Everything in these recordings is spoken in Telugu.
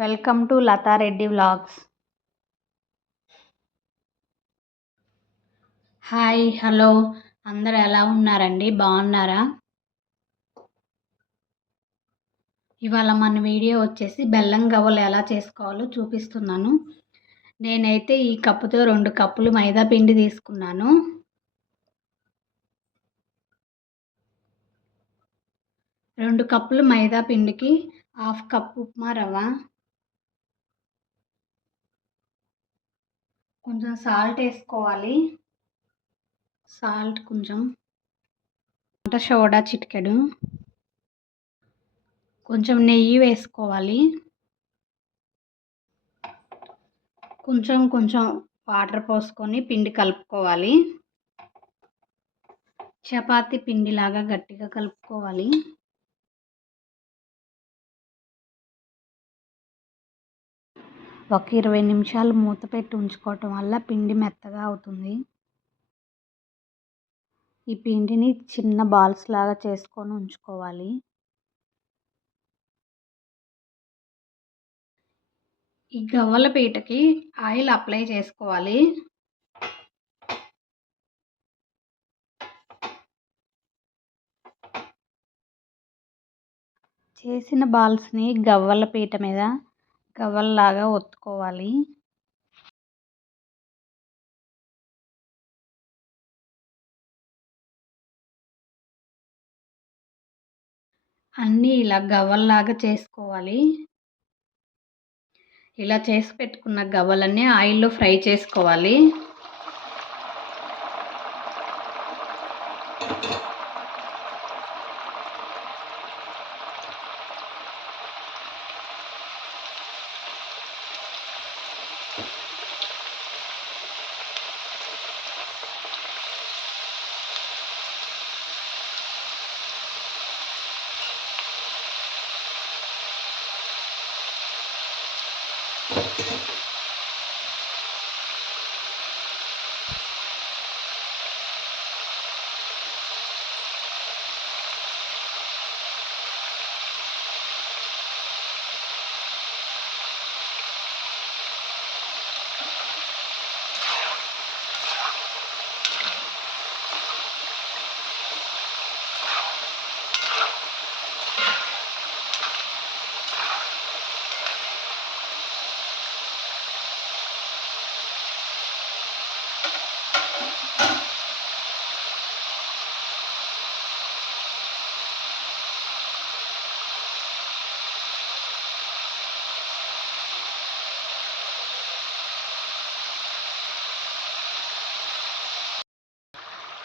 Welcome to Latha Reddy vlogs. Hi, hello, అందరు ఎలా ఉన్నారండి? బాగున్నారా? ఇవాళ మన వీడియో వచ్చేసి బెల్లం గవ్వలు ఎలా చేసుకోవాలో చూపిస్తున్నాను. నేనైతే ఈ కప్పుతో 2 కప్పులు మైదా పిండి తీసుకున్నాను. 2 కప్పులు మైదా పిండికి 1/2 కప్పు ఉప్మా రవ్వ, కొంచెం సాల్ట్ వేసుకోవాలి. సాల్ట్ కొంచెం, వంట సోడా చిటికెడు, కొంచెం నెయ్యి వేసుకోవాలి. కొంచెం కొంచెం వాటర్ పోసుకొని పిండి కలుపుకోవాలి. చపాతీ పిండిలాగా గట్టిగా కలుపుకోవాలి. ఒక 20 నిమిషాలు మూత పెట్టి ఉంచుకోవటం వల్ల పిండి మెత్తగా అవుతుంది. ఈ పిండిని చిన్న బాల్స్ లాగా చేసుకొని ఉంచుకోవాలి. ఈ గవ్వల పీటకి ఆయిల్ అప్లై చేసుకోవాలి. చేసిన బాల్స్ని గవ్వల పీట మీద గవ్వల్లాగా ఒత్తుకోవాలి. అన్నీ ఇలా గవ్వల్లాగా చేసుకోవాలి. ఇలా చేసి పెట్టుకున్న గవ్వలన్నీ ఆయిల్లో ఫ్రై చేసుకోవాలి.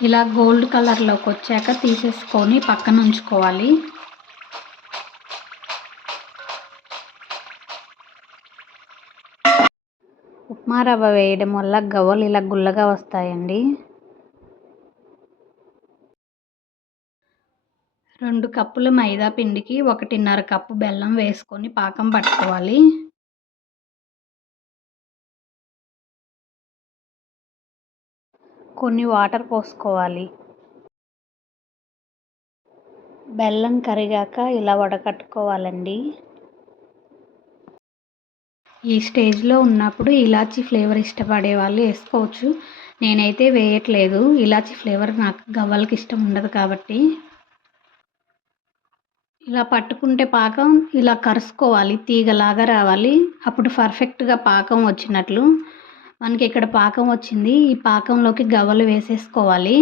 ఇలా గోల్డ్ కలర్లోకి వచ్చాక తీసేసుకొని పక్కన ఉంచుకోవాలి. ఉప్మా రవ్వ వేయడం వల్ల గవ్వలు ఇలా గుల్లగా వస్తాయండి. 2 కప్పుల మైదా పిండికి 1.5 కప్పు బెల్లం వేసుకొని పాకం పట్టుకోవాలి. కొన్ని వాటర్ పోసుకోవాలి. బెల్లం కరిగాక ఇలా వడకట్టుకోవాలండి. ఈ స్టేజ్లో ఉన్నప్పుడు ఇలాచీ ఫ్లేవర్ ఇష్టపడే వాళ్ళు వేసుకోవచ్చు. నేనైతే వేయట్లేదు. ఇలాచీ ఫ్లేవర్ నాకు గవ్వలకి ఇష్టం ఉండదు కాబట్టి. ఇలా పట్టుకుంటే పాకం ఇలా కరుసుకోవాలి, తీగలాగా రావాలి. అప్పుడు పర్ఫెక్ట్గా పాకం వచ్చినట్లు. మనకి ఇక్కడ పాకం వచ్చింది. ఈ పాకంలోకి గవ్వలు వేసేసుకోవాలి.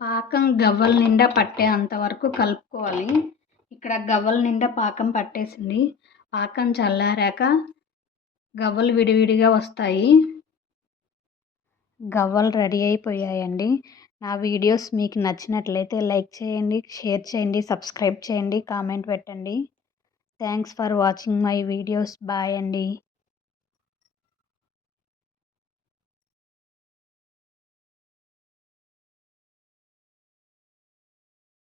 పాకం గవ్వల నిండా పట్టేంత వరకు కలుపుకోవాలి. ఇక్కడ గవ్వల నిండా పాకం పట్టేసింది. పాకం చల్లారాక గవ్వలు విడివిడిగా వస్తాయి. గవ్వలు రెడీ అయిపోయాయండి. నా వీడియోస్ మీకు నచ్చినట్లయితే లైక్ చేయండి, షేర్ చేయండి, సబ్స్క్రైబ్ చేయండి, కామెంట్ పెట్టండి. Thanks for watching my videos. Bye అండి.